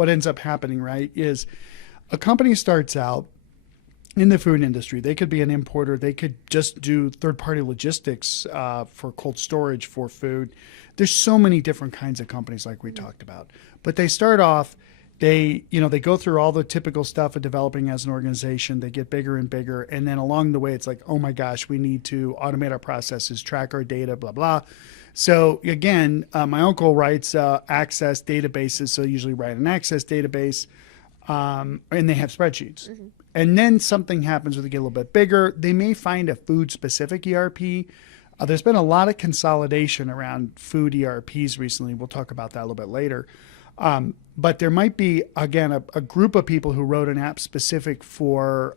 what ends up happening, right, is a company starts out in the food industry. They could be an importer. They could just do third-party logistics for cold storage for food. There's so many different kinds of companies like we talked about. But they start off, they go through all the typical stuff of developing as an organization. They get bigger and bigger. And then along the way, it's like, oh my gosh, we need to automate our processes, track our data, blah, blah. So again, my uncle writes Access databases. So usually write an Access database, and they have spreadsheets. Mm-hmm. And then something happens where they get a little bit bigger. They may find a food-specific ERP. There's been a lot of consolidation around food ERPs recently. We'll talk about that a little bit later. But there might be, again, a group of people who wrote an app specific for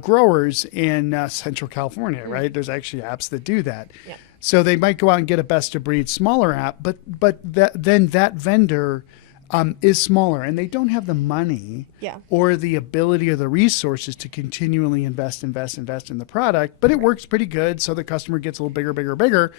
growers in Central California, right? There's actually apps that do that. Yeah. So they might go out and get a best-of-breed smaller app, but then that vendor is smaller, and they don't have the money or the ability or the resources to continually invest in the product, but it works pretty good. So the customer gets a little bigger.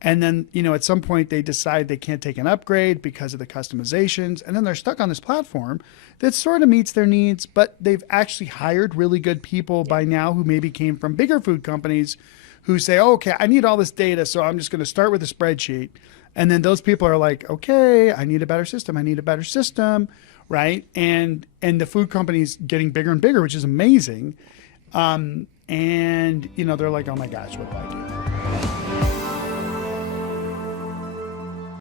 And then, at some point they decide they can't take an upgrade because of the customizations. And then they're stuck on this platform that sort of meets their needs, but they've actually hired really good people by now who maybe came from bigger food companies who say, oh, okay, I need all this data, so I'm just going to start with a spreadsheet. And then those people are like, okay, I need a better system, right? And the food company's getting bigger and bigger, which is amazing. And they're like, oh my gosh, what do I do?